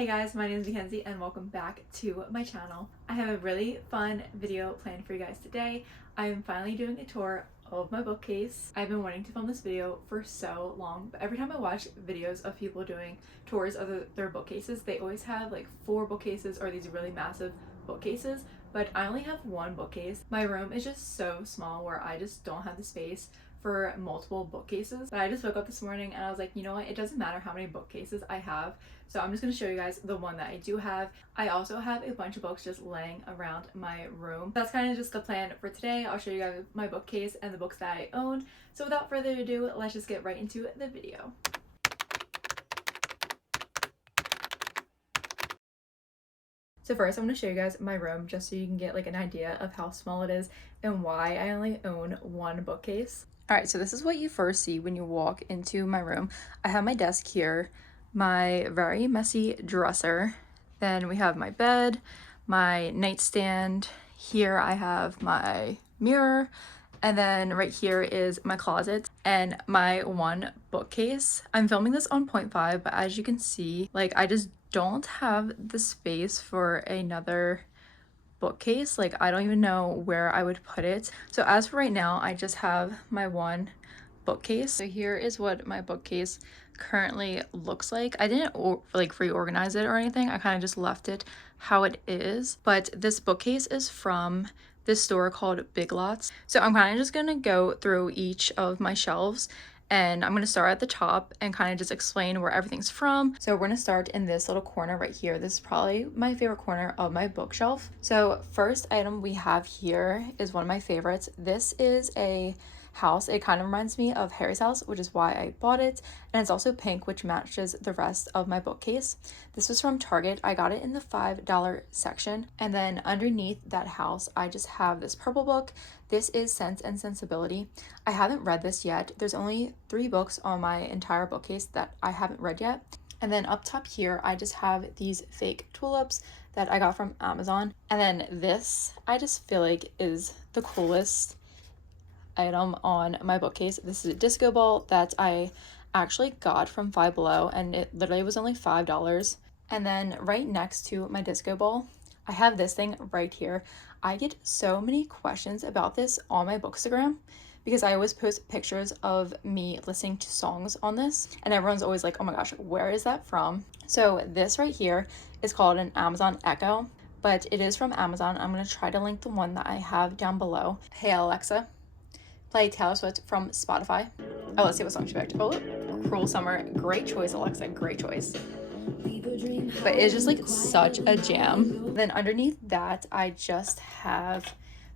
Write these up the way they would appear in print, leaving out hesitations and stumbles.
Hey guys, my name is Mackenzie and welcome back to my channel. I have a really fun video planned for you guys today. I'm finally doing a tour of my bookcase. I've been wanting to film this video for so long, but every time I watch videos of people doing tours of their bookcases, they always have like 4 bookcases or these really massive bookcases, but I only have 1 bookcase. My room is just so small where I just don't have the space for multiple bookcases. But I just woke up this morning and I was like, you know what, it doesn't matter how many bookcases I have, so I'm just going to show you guys the one that I do have. I also have a bunch of books just laying around my room. That's kind of just the plan for today. I'll show you guys my bookcase and the books that I own. So without further ado, let's just get right into the video. So first I'm going to show you guys my room just so you can get like an idea of how small it is and why I only own 1 bookcase. Alright, so this is what you first see when you walk into my room. I have my desk here, my very messy dresser, then we have my bed, my nightstand, here I have my mirror, and then right here is my closet and my 1 bookcase. I'm filming this on 0.5, but as you can see, like I just don't have the space for another bookcase. Like I don't even know where I would put it. So as for right now, I just have my 1 bookcase. So here is what my bookcase currently looks like. I didn't like reorganize it or anything. I kind of just left it how it is. But this bookcase is from this store called Big Lots. So I'm kind of just gonna go through each of my shelves and I'm going to start at the top and kind of just explain where everything's from. So we're going to start in this little corner right here. This is probably my favorite corner of my bookshelf. So first item we have here is one of my favorites. This is a house. It kind of reminds me of Harry's house, which is why I bought it. And it's also pink, which matches the rest of my bookcase. This was from Target. I got it in the $5 section. And then underneath that house, I just have this purple book. This is Sense and Sensibility. I haven't read this yet. There's only 3 books on my entire bookcase that I haven't read yet. And then up top here, I just have these fake tulips that I got from Amazon. And then this, I just feel like is the coolest item on my bookcase. This is a disco ball that I actually got from Five Below, and it literally was only $5. And then right next to my disco ball, I have this thing right here. I get so many questions about this on my Bookstagram because I always post pictures of me listening to songs on this, and everyone's always like, oh my gosh, where is that from? So this right here is called an Amazon Echo, but it is from Amazon. I'm going to try to link the one that I have down below. Hey Alexa, play Taylor Swift from Spotify. Oh, let's see what song she picked. Oh, Cruel Summer. Great choice, Alexa. Great choice. But it's just like such a jam. Then underneath that, I just have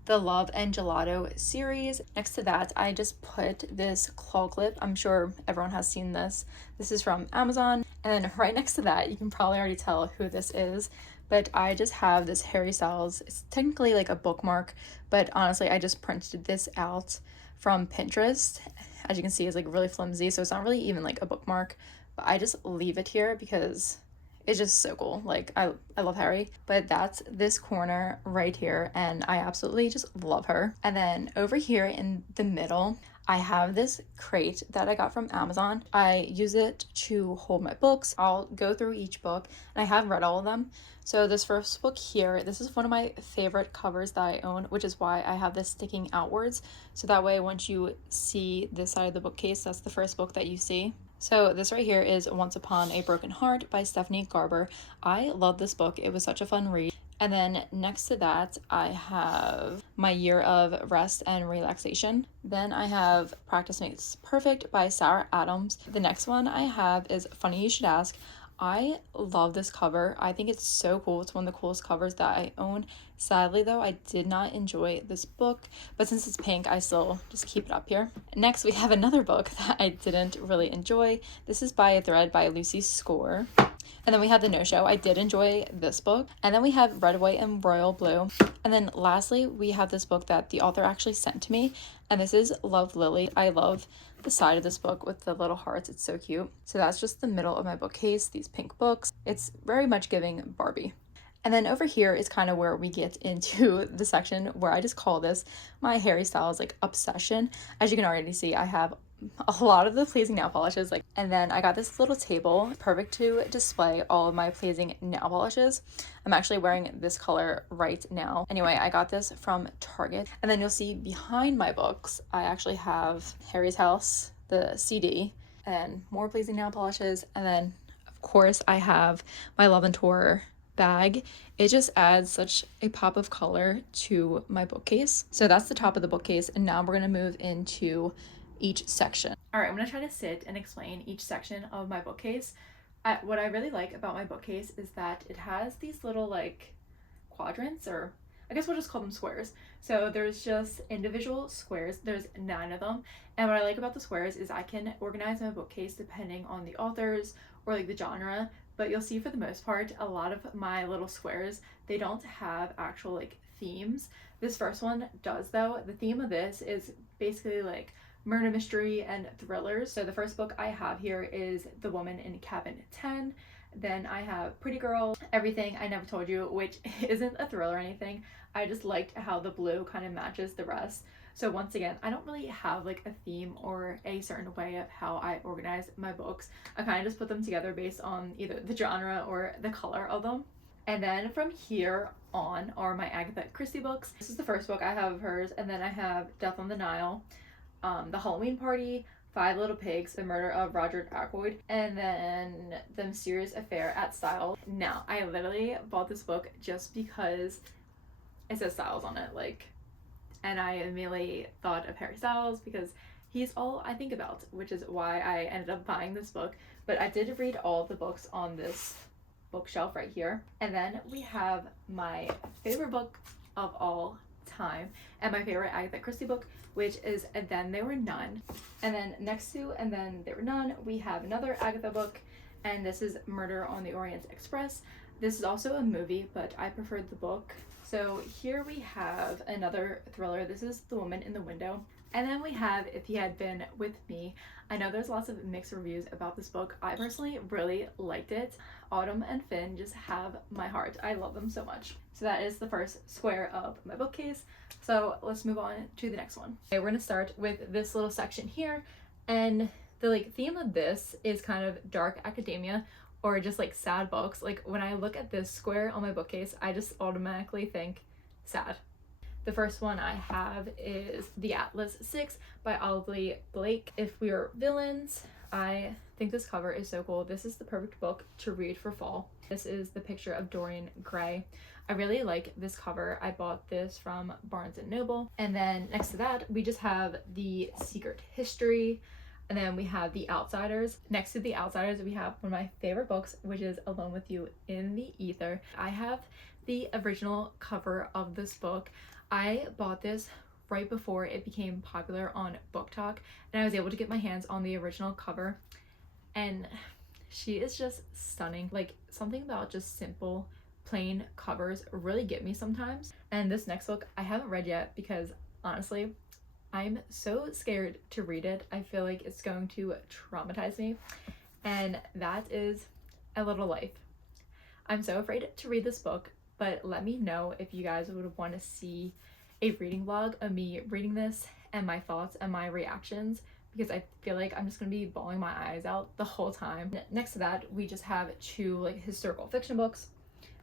the Love and Gelato series. Next to that, I just put this claw clip. I'm sure everyone has seen this. This is from Amazon. And then right next to that, you can probably already tell who this is, but I just have this Harry Styles. It's technically like a bookmark, but honestly, I just printed this out from Pinterest. As you can see, it's like really flimsy, so it's not really even like a bookmark, but I just leave it here because it's just so cool. Like I love Harry. But that's this corner right here, and I absolutely just love her. And then over here in the middle, I have this crate that I got from Amazon. I use it to hold my books. I'll go through each book, and I have read all of them. So this first book here, this is one of my favorite covers that I own, which is why I have this sticking outwards. So that way, once you see this side of the bookcase, that's the first book that you see. So this right here is Once Upon a Broken Heart by Stephanie Garber. I love this book. It was such a fun read. And then next to that, I have My Year of Rest and Relaxation. Then I have Practice Makes Perfect by Sarah Adams. The next one I have is Funny You Should Ask. I love this cover. I think it's so cool. It's one of the coolest covers that I own. Sadly though, I did not enjoy this book, but since it's pink, I still just keep it up here. Next, we have another book that I didn't really enjoy. This is By a Thread by Lucy Score. And then we have The No-Show. I did enjoy this book. And then we have Red, White, and Royal Blue. And then lastly, we have this book that the author actually sent to me. And this is Love, Lily. I love the side of this book with the little hearts. It's so cute. So that's just the middle of my bookcase, these pink books. It's very much giving Barbie. And then over here is kind of where we get into the section where I just call this my Harry Styles like obsession. As you can already see, I have a lot of the pleasing nail polishes, like, and then I got this little table, perfect to display all of my pleasing nail polishes. I'm actually wearing this color right now. Anyway, I got this from Target. And then you'll see behind my books, I actually have Harry's House, the CD, and more pleasing nail polishes. And then of course I have my Love and Tour bag. It just adds such a pop of color to my bookcase. So that's the top of the bookcase, and now we're gonna move into each section. All right, I'm gonna try to sit and explain each section of my bookcase. What I really like about my bookcase is that it has these little like quadrants, or I guess we'll just call them squares. So there's just individual squares. There's 9 of them. And what I like about the squares is I can organize my bookcase depending on the authors or like the genre. But you'll see for the most part, a lot of my little squares, they don't have actual like themes. This first one does though. The theme of this is basically like murder mystery and thrillers. So the first book I have here is The Woman in Cabin 10. Then I have Pretty Girl, Everything I Never Told You, which isn't a thriller or anything. I just liked how the blue kind of matches the rest. So once again, I don't really have like a theme or a certain way of how I organize my books. I kind of just put them together based on either the genre or the color of them. And then from here on are my Agatha Christie books. This is the first book I have of hers, and then I have Death on the Nile, The Halloween Party, Five Little Pigs, The Murder of Roger Ackroyd, and then The Mysterious Affair at Styles. Now, I literally bought this book just because it says Styles on it, like, and I immediately thought of Harry Styles because he's all I think about, which is why I ended up buying this book. But I did read all the books on this bookshelf right here. And then we have my favorite book of all time and my favorite Agatha Christie book, which is And Then There Were None. And then next to And Then There Were None, we have another Agatha book, and this is Murder on the Orient Express. This is also a movie, but I preferred the book. So here we have another thriller. This is The Woman in the Window. And then we have If He Had Been With Me. I know there's lots of mixed reviews about this book. I personally really liked it. Autumn and Finn just have my heart. I love them so much. So that is the first square of my bookcase. So let's move on to the next one. Okay, we're gonna start with this little section here. And the like theme of this is kind of dark academia, or just like sad books. Like when I look at this square on my bookcase, I just automatically think sad. The first one I have is The Atlas 6 by Audley Blake. If We Are Villains, I think this cover is so cool. This is the perfect book to read for fall. This is the picture of Dorian Gray. I really like this cover. I bought this from Barnes & Noble. And then next to that, we just have The Secret History. And then we have The Outsiders. Next to The Outsiders, we have one of my favorite books, which is Alone with You in the Ether. I have the original cover of this book. I bought this right before it became popular on BookTok, and I was able to get my hands on the original cover. And she is just stunning. Like, something about just simple, plain covers really get me sometimes. And this next book I haven't read yet because honestly, I'm so scared to read it. I feel like it's going to traumatize me. And that is A Little Life. I'm so afraid to read this book, but let me know if you guys would want to see a reading vlog of me reading this and my thoughts and my reactions, because I feel like I'm just going to be bawling my eyes out the whole time. Next to that, we just have 2 like historical fiction books.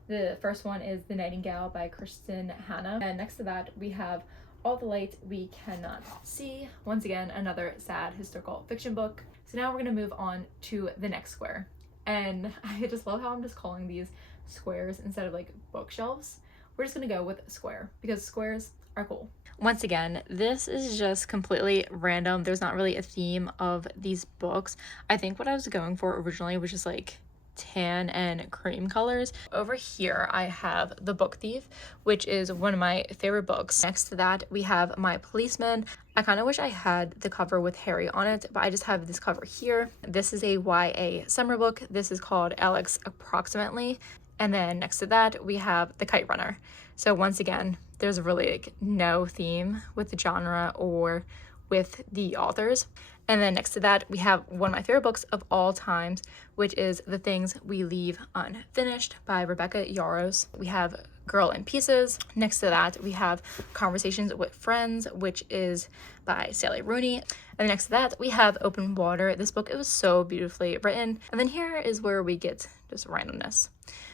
The first one is The Nightingale by Kristen Hanna. And next to that, we have All the Light We Cannot See. Once again, another sad historical fiction book. So now we're going to move on to the next square. And I just love how I'm just calling these squares instead of like bookshelves. We're just going to go with square because squares are cool. Once again, this is just completely random. There's not really a theme of these books. I think what I was going for originally was just like tan and cream colors. Over here I have The Book Thief, which is one of my favorite books. Next to that we have My Policeman. I kind of wish I had the cover with Harry on it, but I just have this cover here. This is a YA summer book. This is called Alex Approximately. And then next to that we have The Kite Runner. So once again, there's really like no theme with the genre or with the authors. And then next to that, we have one of my favorite books of all times, which is The Things We Leave Unfinished by Rebecca Yarros. We have Girl in Pieces. Next to that, we have Conversations with Friends, which is by Sally Rooney. And then next to that, we have Open Water. This book, it was so beautifully written. And then here is where we get just randomness.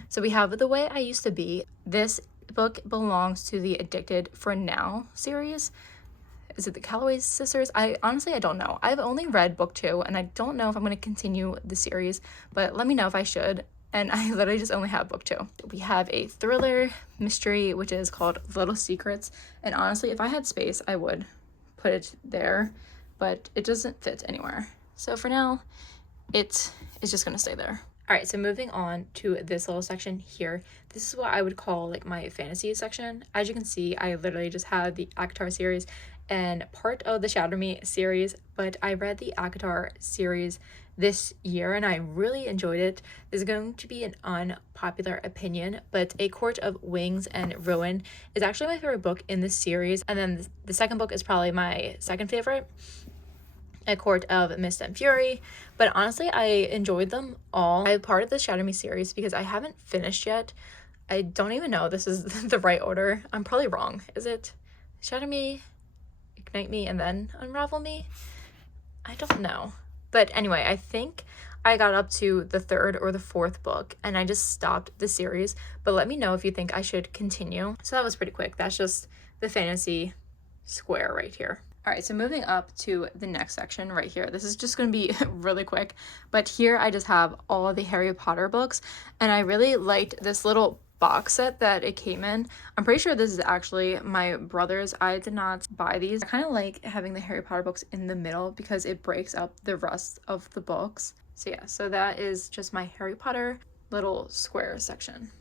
So we have The Way I Used to Be. This book belongs to the Addicted for Now series. Is it the Calloway sisters? I don't know. I've only read book 2, and I don't know if I'm going to continue the series, but let me know if I should. And I literally just only have book 2. We have a thriller mystery, which is called Little Secrets. And honestly, if I had space, I would put it there, but it doesn't fit anywhere. So for now, it's just going to stay there. All right, so moving on to this little section here. This is what I would call like my fantasy section. As you can see, I literally just have the ACOTAR series and part of the Shatter Me series, but I read the ACOTAR series this year and I really enjoyed it. This is going to be an unpopular opinion, but A Court of Wings and Ruin is actually my favorite book in this series. And then the second book is probably my second favorite, A Court of Mist and Fury. But honestly, I enjoyed them all. I'm part of the Shatter Me series because I haven't finished yet. I don't even know if this is the right order. I'm probably wrong. Is it Shatter Me, Ignite Me, and then Unravel Me? I don't know. But anyway, I think I got up to the 3rd or the 4th book and I just stopped the series. But let me know if you think I should continue. So that was pretty quick. That's just the fantasy square right here. All right, so moving up to the next section right here. This is just going to be really quick, but here I just have all of the Harry Potter books, and I really liked this little box set that it came in. I'm pretty sure this is actually my brother's. I did not buy these. I kind of like having the Harry Potter books in the middle because it breaks up the rest of the books. So yeah, so that is just my Harry Potter little square section.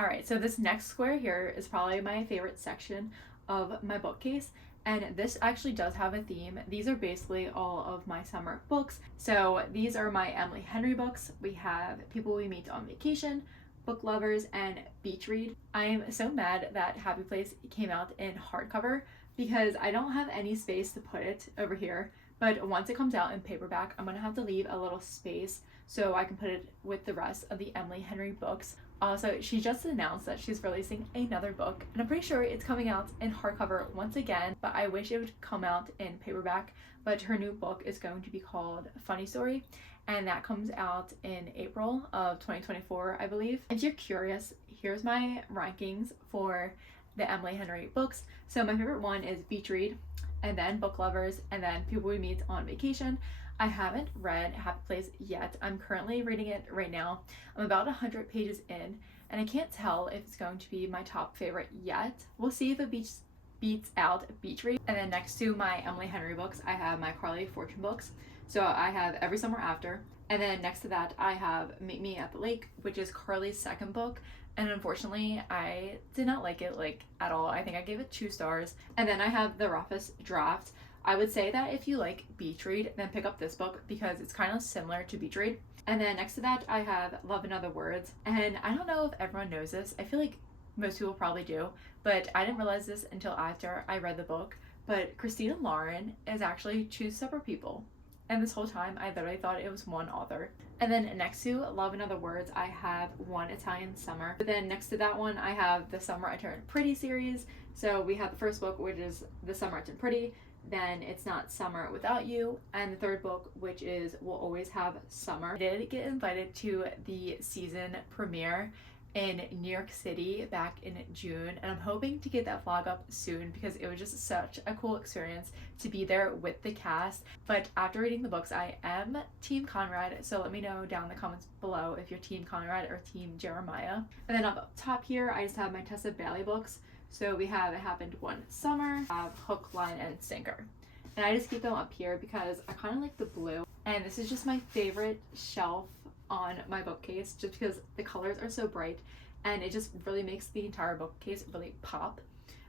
All right, so this next square here is probably my favorite section of my bookcase. And this actually does have a theme. These are basically all of my summer books. So these are my Emily Henry books. We have People We Meet on Vacation, Book Lovers, and Beach Read. I am so mad that Happy Place came out in hardcover because I don't have any space to put it over here. But once it comes out in paperback, I'm gonna have to leave a little space so I can put it with the rest of the Emily Henry books. Also, she just announced that she's releasing another book, and I'm pretty sure it's coming out in hardcover once again, but I wish it would come out in paperback. But her new book is going to be called Funny Story, and that comes out in April of 2024, I believe. If you're curious, here's my rankings for the Emily Henry books. So my favorite one is Beach Read, and then Book Lovers, and then People We Meet on Vacation. I haven't read Happy Place yet. I'm currently reading it right now. I'm about 100 pages in, and I can't tell if it's going to be my top favorite yet. We'll see if it beats out Beach Read. And then next to my Emily Henry books, I have my Carly Fortune books. So I have Every Summer After. And then next to that, I have Meet Me at the Lake, which is Carly's second book. And unfortunately, I did not like it at all. I think I gave it 2 stars. And then I have The Roughest Draft. I would say that if you like Beach Read, then pick up this book because it's kind of similar to Beach Read. And then next to that, I have Love in Other Words. And I don't know if everyone knows this. I feel like most people probably do, but I didn't realize this until after I read the book. But Christina Lauren is actually 2 separate people. And this whole time, I literally thought it was one author. And then next to Love in Other Words, I have One Italian Summer. But then next to that one, I have The Summer I Turned Pretty series. So we have the first book, which is The Summer I Turned Pretty. Then It's Not Summer Without You, and the third book, which is We'll Always Have Summer. I did get invited to the season premiere in New York City back in June, and I'm hoping to get that vlog up soon because it was just such a cool experience to be there with the cast. But after reading the books, I am Team Conrad, so let me know down in the comments below if you're Team Conrad or Team Jeremiah. And then up top here, I just have my Tessa Bailey books. So we have It Happened One Summer, I have Hook, Line, and Sinker. And I just keep them up here because I kind of like the blue. And this is just my favorite shelf on my bookcase just because the colors are so bright and it just really makes the entire bookcase really pop.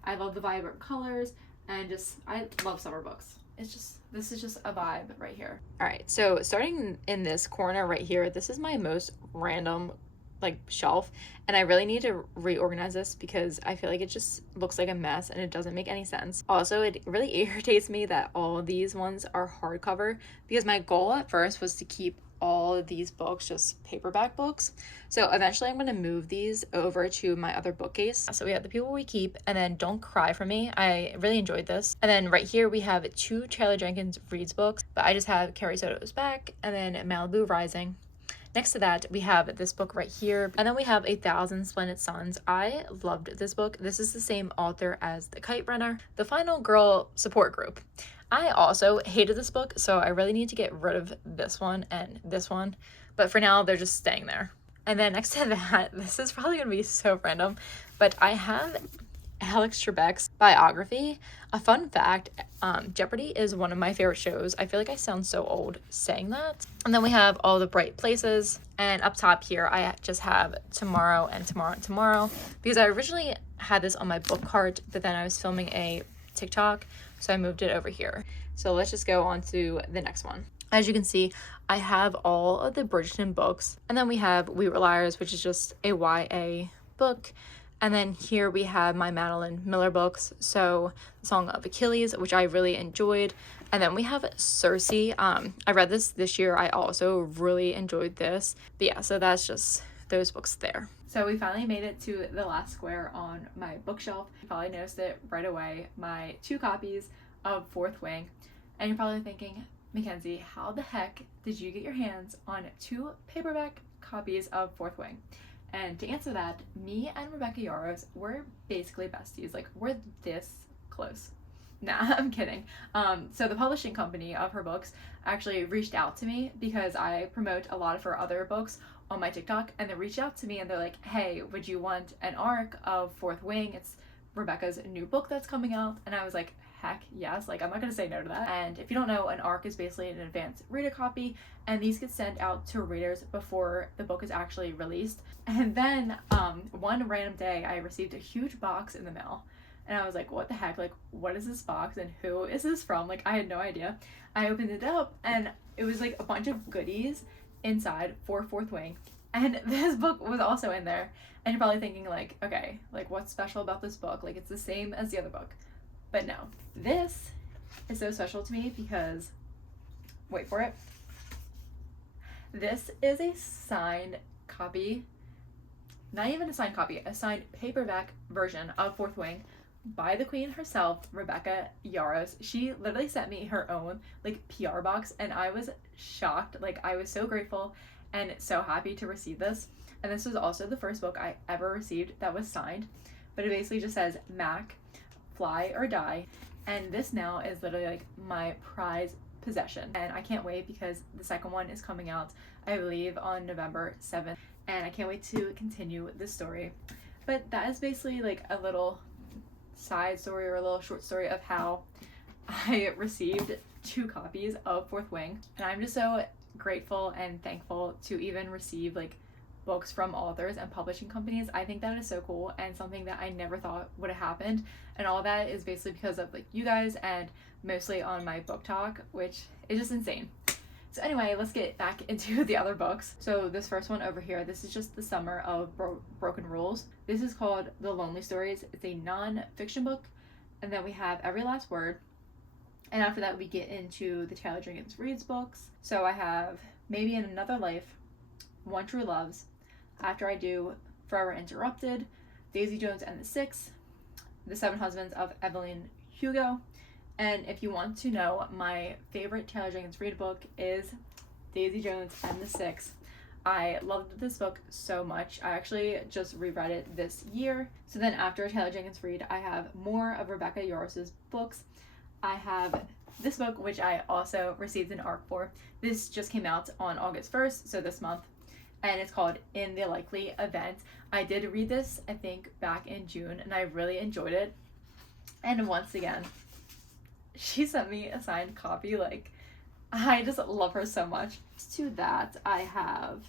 I love the vibrant colors and I love summer books. This is just a vibe right here. All right, so starting in this corner right here, this is my most random like shelf, and I really need to reorganize this because I feel like it just looks like a mess and it doesn't make any sense. Also, it really irritates me that all of these ones are hardcover, because my goal at first was to keep all of these books just paperback books. So eventually I'm going to move these over to my other bookcase. So we have The People We Keep, and then Don't Cry for Me. I really enjoyed this. And then right here we have 2 Taylor Jenkins Reads books, but I just have Carrie Soto's Back and then Malibu Rising. Next to that, we have this book right here, and then we have 1,000 Splendid Suns. I loved this book. This is the same author as The Kite Runner, the Final Girl support group. I also hated this book, so I really need to get rid of this one and this one, but for now, they're just staying there. And then next to that, this is probably going to be so random, but I have Alex Trebek's biography. A fun fact, Jeopardy is one of my favorite shows. I feel like I sound so old saying that. And then we have All the Bright Places, and up top here I just have Tomorrow and Tomorrow and Tomorrow, because I originally had this on my book cart, but then I was filming a TikTok, so I moved it over here. So let's just go on to the next one. As you can see, I have all of the Bridgerton books, and then we have We Were Liars, which is just a YA book. And then here we have my Madeline Miller books, so The Song of Achilles, which I really enjoyed. And then we have Circe. I read this year. I also really enjoyed this. But yeah, so that's just those books there. So we finally made it to the last square on my bookshelf. You probably noticed it right away, my 2 copies of Fourth Wing. And you're probably thinking, Mackenzie, how the heck did you get your hands on 2 paperback copies of Fourth Wing? And to answer that, me and Rebecca Yarros, we're basically besties. Like, we're this close. Nah, I'm kidding. So the publishing company of her books actually reached out to me because I promote a lot of her other books on my TikTok, and they reached out to me and they're like, hey, would you want an arc of Fourth Wing? It's Rebecca's new book that's coming out. And I was like, heck yes, like I'm not gonna say no to that. And if you don't know, an ARC is basically an advanced reader copy, and these get sent out to readers before the book is actually released. And then one random day I received a huge box in the mail, and I was like, what the heck, like what is this box and who is this from? Like I had no idea. I opened it up and it was like a bunch of goodies inside for Fourth Wing, and this book was also in there. And you're probably thinking like, okay, like what's special about this book? Like it's the same as the other book. But no, this is so special to me because, wait for it, this is a signed copy, not even a signed copy, a signed paperback version of Fourth Wing by the queen herself, Rebecca Yarros. She literally sent me her own like PR box, and I was shocked. Like I was so grateful and so happy to receive this. And this was also the first book I ever received that was signed, but it basically just says Mac, Fly or Die, and this now is literally like my prized possession, and I can't wait because the second one is coming out, I believe, on November 7th, and I can't wait to continue this story. But that is basically like a little side story or a little short story of how I received 2 copies of Fourth Wing, and I'm just so grateful and thankful to even receive like books from authors and publishing companies. I think that is so cool and something that I never thought would have happened, and all that is basically because of like you guys and mostly on my BookTok, which is just insane. So anyway, let's get back into the other books. So this first one over here, this is just The Summer of Broken Rules. This is called The Lonely Stories. It's a non-fiction book. And then we have Every Last Word, and after that we get into the Taylor Jenkins Reads books. So I have Maybe in Another Life, One True Loves, After I Do, Forever Interrupted, Daisy Jones and the Six, The Seven Husbands of Evelyn Hugo. And if you want to know, my favorite Taylor Jenkins Reid book is Daisy Jones and the Six. I loved this book so much. I actually just reread it this year. So then after Taylor Jenkins Reid, I have more of Rebecca Yarros' books. I have this book, which I also received an ARC for. This just came out on August 1st, so this month, and it's called In the Likely Event. I did read this, I think, back in June, and I really enjoyed it. And once again, she sent me a signed copy. Like, I just love her so much. To that, I have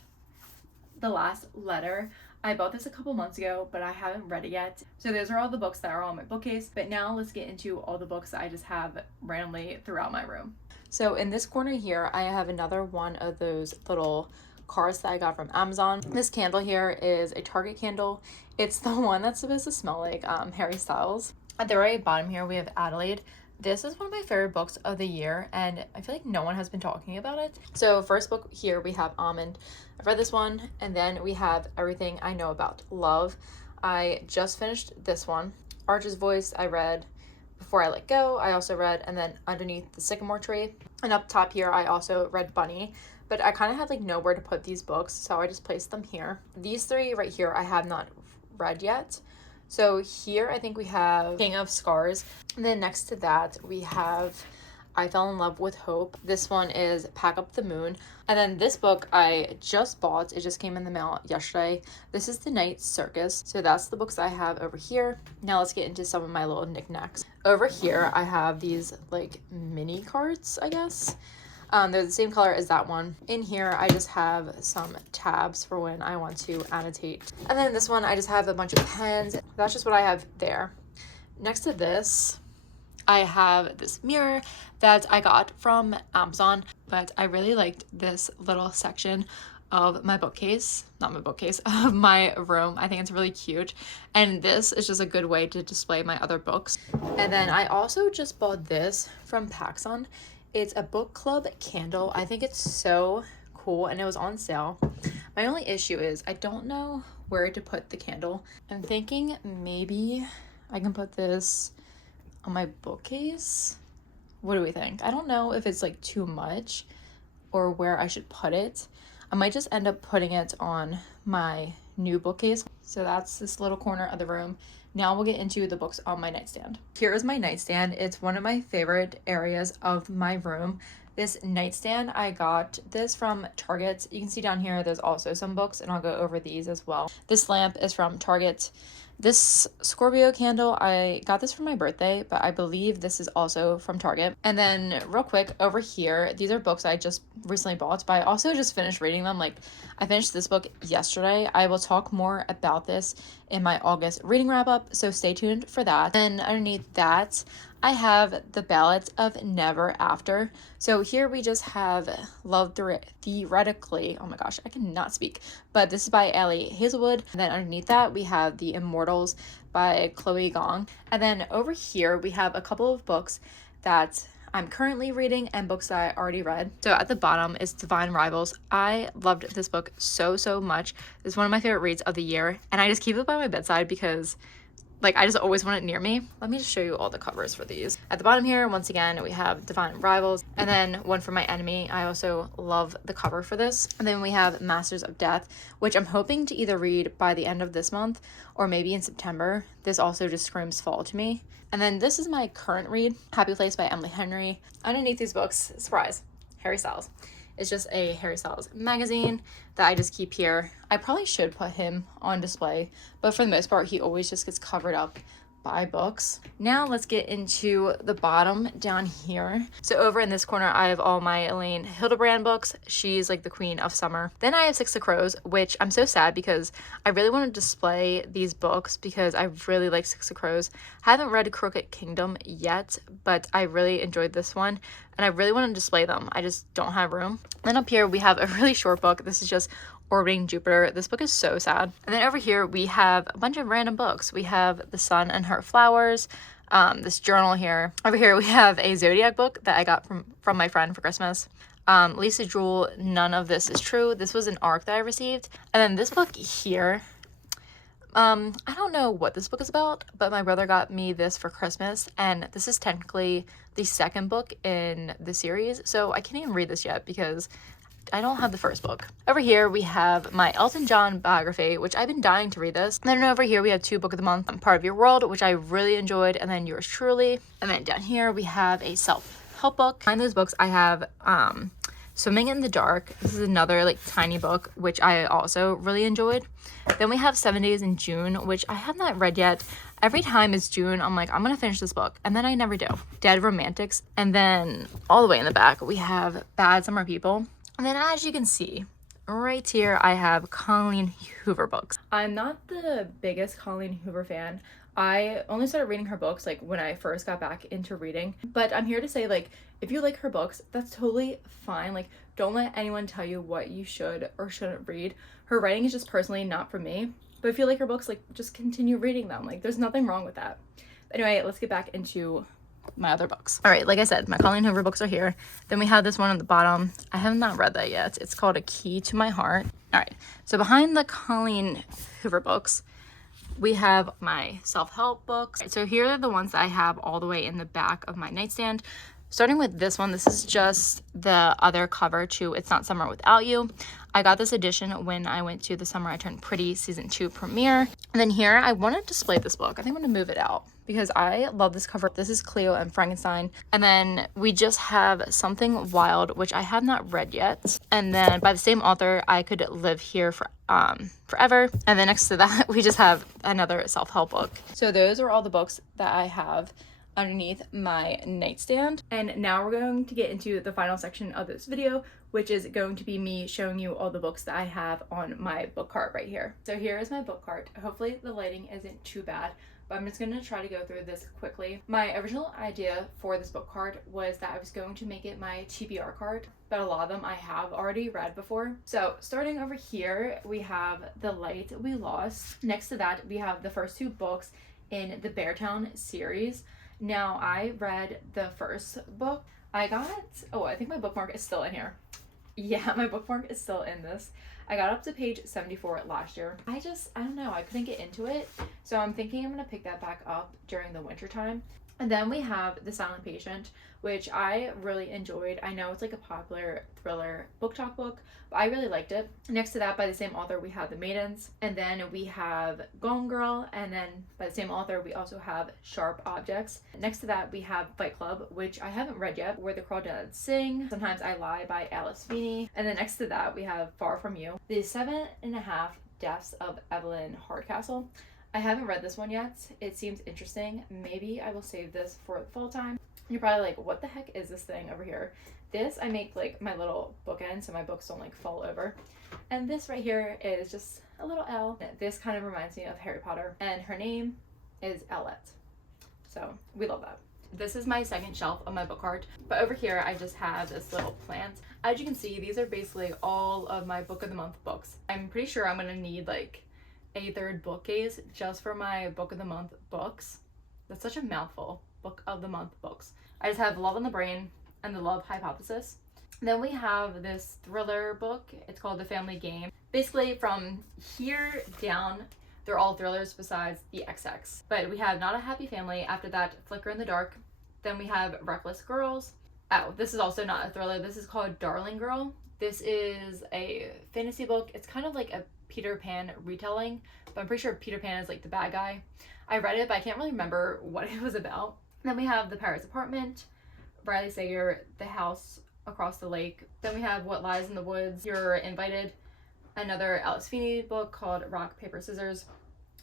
The Last Letter. I bought this a couple months ago, but I haven't read it yet. So those are all the books that are on my bookcase. But now let's get into all the books that I just have randomly throughout my room. So in this corner here, I have another one of those little cards that I got from Amazon. This candle here is a Target candle. It's the one that's supposed to smell like Harry Styles. At the very bottom here, we have Adelaide. This is one of my favorite books of the year, and I feel like no one has been talking about it. So first book here, we have Almond. I've read this one, and then we have Everything I Know About Love. I just finished this one. Arch's Voice, I read. Before I Let Go, I also read, and then Underneath the Sycamore Tree. And up top here, I also read Bunny, but I kind of had like nowhere to put these books, so I just placed them here. These three right here, I have not read yet. So here, I think we have King of Scars. And then next to that, we have I Fell in Love with Hope. This one is Pack Up the Moon. And then this book I just bought. It just came in the mail yesterday. This is The Night Circus. So that's the books I have over here. Now let's get into some of my little knickknacks. Over here, I have these like mini cards, I guess. They're the same color as that one. In here, I just have some tabs for when I want to annotate. And then this one, I just have a bunch of pens. That's just what I have there. Next to this, I have this mirror that I got from Amazon, but I really liked this little section of my bookcase, not my bookcase, of my room. I think it's really cute. And this is just a good way to display my other books. And then I also just bought this from PacSun. It's a book club candle. I think it's so cool, and it was on sale. My only issue is I don't know where to put the candle. I'm thinking maybe I can put this on my bookcase. What do we think? I don't know if it's like too much or where I should put it. I might just end up putting it on my new bookcase. So that's this little corner of the room. Now we'll get into the books on my nightstand. Here is my nightstand. It's one of my favorite areas of my room. This nightstand, I got this from Target. You can see down here, there's also some books, and I'll go over these as well. This lamp is from Target. This Scorpio candle, I got this for my birthday, but I believe this is also from Target. And then real quick over here, these are books I just recently bought, but I also just finished reading them. Like, I finished this book yesterday. I will talk more about this in my August reading wrap up, so stay tuned for that. And underneath that, I have The Ballads of Never After. So here we just have Love Theoretically. Oh my gosh, I cannot speak. But this is by Allie Hazelwood. And then underneath that, we have The Immortals by Chloe Gong. And then over here, we have a couple of books that I'm currently reading and books that I already read. So at the bottom is Divine Rivals. I loved this book so much. It's one of my favorite reads of the year. And I just keep it by my bedside because like I just always want it near me. Let me just show you all the covers for these. At the bottom here, once again, we have Divine Rivals, and then One for My Enemy. I also love the cover for this. And then we have Masters of Death, which I'm hoping to either read by the end of this month or maybe in September. This also just screams fall to me. And then this is my current read, Happy Place by Emily Henry. Underneath these books, surprise, Harry Styles. It's just a Harry Styles magazine that I just keep here. I probably should put him on display, but for the most part, he always just gets covered up by books. Now let's get into the bottom down here. So over in this corner, I have all my Elaine Hildebrand books. She's like the queen of summer. Then I have Six of Crows, which I'm so sad because I really want to display these books because I really like Six of Crows. I haven't read Crooked Kingdom yet, but I really enjoyed this one and I really want to display them. I just don't have room. Then up here, we have a really short book. This is just Orbiting Jupiter. This book is so sad. And then over here we have a bunch of random books. We have The Sun and Her Flowers, this journal here. Over here we have a Zodiac book that I got from my friend for Christmas. Lisa Jewell, None of This Is True. This was an ARC that I received. And then this book here, I don't know what this book is about, but my brother got me this for Christmas, and this is technically the second book in the series, so I can't even read this yet because I don't have the first book. Over here, we have my Elton John biography, which I've been dying to read this. And then over here, we have two book of the month, Part of Your World, which I really enjoyed, and then Yours Truly. And then down here, we have a self-help book. Behind those books, I have Swimming in the Dark. This is another like tiny book, which I also really enjoyed. Then we have 7 Days in June, which I have not read yet. Every time it's June, I'm like, I'm gonna finish this book, and then I never do. Dead Romantics. And then all the way in the back, we have Bad Summer People. And then as you can see, right here, I have Colleen Hoover books. I'm not the biggest Colleen Hoover fan. I only started reading her books like when I first got back into reading, but I'm here to say, like, if you like her books, that's totally fine. Like, don't let anyone tell you what you should or shouldn't read. Her writing is just personally not for me, but if you like her books, like, just continue reading them. Like, there's nothing wrong with that. Anyway, let's get back into my other books. All right, like I said, my Colleen Hoover books are here. Then we have this one on the bottom. I have not read that yet. It's called A Key to My Heart. All right, so behind the Colleen Hoover books, we have my self-help books. So here are the ones that I have all the way in the back of my nightstand. Starting with this one, this is just the other cover to It's Not Summer Without You. I got this edition when I went to the Summer I Turned Pretty Season 2 premiere. And then here, I want to display this book. I think I'm going to move it out because I love this cover. This is Cleo and Frankenstein. And then we just have Something Wild, which I have not read yet. And then by the same author, I Could Live Here for Forever. And then next to that, we just have another self-help book. So those are all the books that I have underneath my nightstand. And now we're going to get into the final section of this video, which is going to be me showing you all the books that I have on my book cart right here. So here is my book cart. Hopefully the lighting isn't too bad, but I'm just going to try to go through this quickly. My original idea for this book cart was that I was going to make it my TBR cart, but a lot of them I have already read before. So starting over here, we have The Light We Lost. Next to that, we have the first two books in the Beartown series. Now, I read the first book. I think my bookmark is still in here. Yeah, my bookmark is still in this. I got up to page 74 last year. I don't know, I couldn't get into it. So I'm thinking I'm gonna pick that back up during the winter time. And then we have The Silent Patient, which I really enjoyed. I know it's like a popular thriller BookTok book, but I really liked it. Next to that, by the same author, we have The Maidens. And then we have Gone Girl. And then by the same author, we also have Sharp Objects. Next to that, we have Fight Club, which I haven't read yet, Where the Crawdads Sing, Sometimes I Lie by Alice Feeney. And then next to that, we have Far From You, The 7.5 Deaths of Evelyn Hardcastle. I haven't read this one yet. It seems interesting. Maybe I will save this for the fall time. You're probably like, what the heck is this thing over here? This, I make like my little bookend so my books don't like fall over. And this right here is just a little L. This kind of reminds me of Harry Potter. And her name is Ellette. So we love that. This is my second shelf of my book cart. But over here, I just have this little plant. As you can see, these are basically all of my Book of the Month books. I'm pretty sure I'm gonna need like a third bookcase just for my Book of the Month books. That's such a mouthful. Book of the Month books. I just have Love on the Brain and The Love Hypothesis. Then we have this thriller book. It's called The Family Game. Basically from here down, they're all thrillers besides the XX. But we have Not a Happy Family. After that, Flicker in the Dark. Then we have Reckless Girls. Oh, this is also not a thriller. This is called Darling Girl. This is a fantasy book. It's kind of like a Peter Pan retelling, but I'm pretty sure Peter Pan is like the bad guy. I read it, but I can't really remember what it was about. Then we have The Pirate's Apartment, Riley Sager, The House Across the Lake. Then we have What Lies in the Woods, You're Invited, another Alice Feeney book called Rock, Paper, Scissors,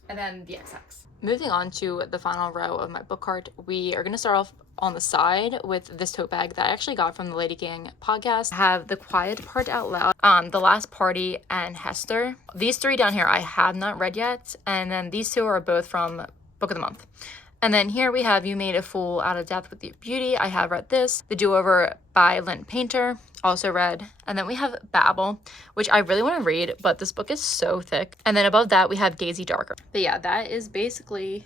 and then the XX. Moving on to the final row of my book cart, we are going to start off on the side with this tote bag that I actually got from the Lady Gang podcast. I have The Quiet Part Out Loud, The Last Party, and Hester. These three down here I have not read yet, and then these two are both from Book of the Month. And then here we have You Made a Fool Out of Death with Your Beauty. I have read this. The Do-Over by Lynn Painter, also read. And then we have Babel, which I really want to read, but this book is so thick. And then above that, we have Daisy Darker. But yeah, that is basically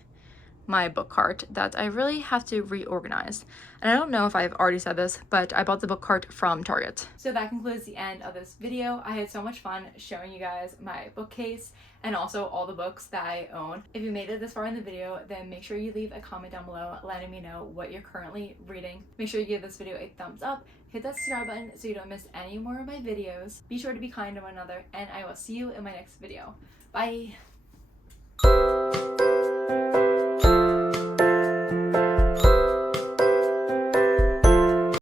my book cart that I really have to reorganize. And I don't know if I've already said this, but I bought the book cart from Target. So that concludes the end of this video. I had so much fun showing you guys my bookcase and also all the books that I own. If you made it this far in the video, then make sure you leave a comment down below letting me know what you're currently reading. Make sure you give this video a thumbs up, hit that subscribe button so you don't miss any more of my videos. Be sure to be kind to one another, and I will see you in my next video. Bye!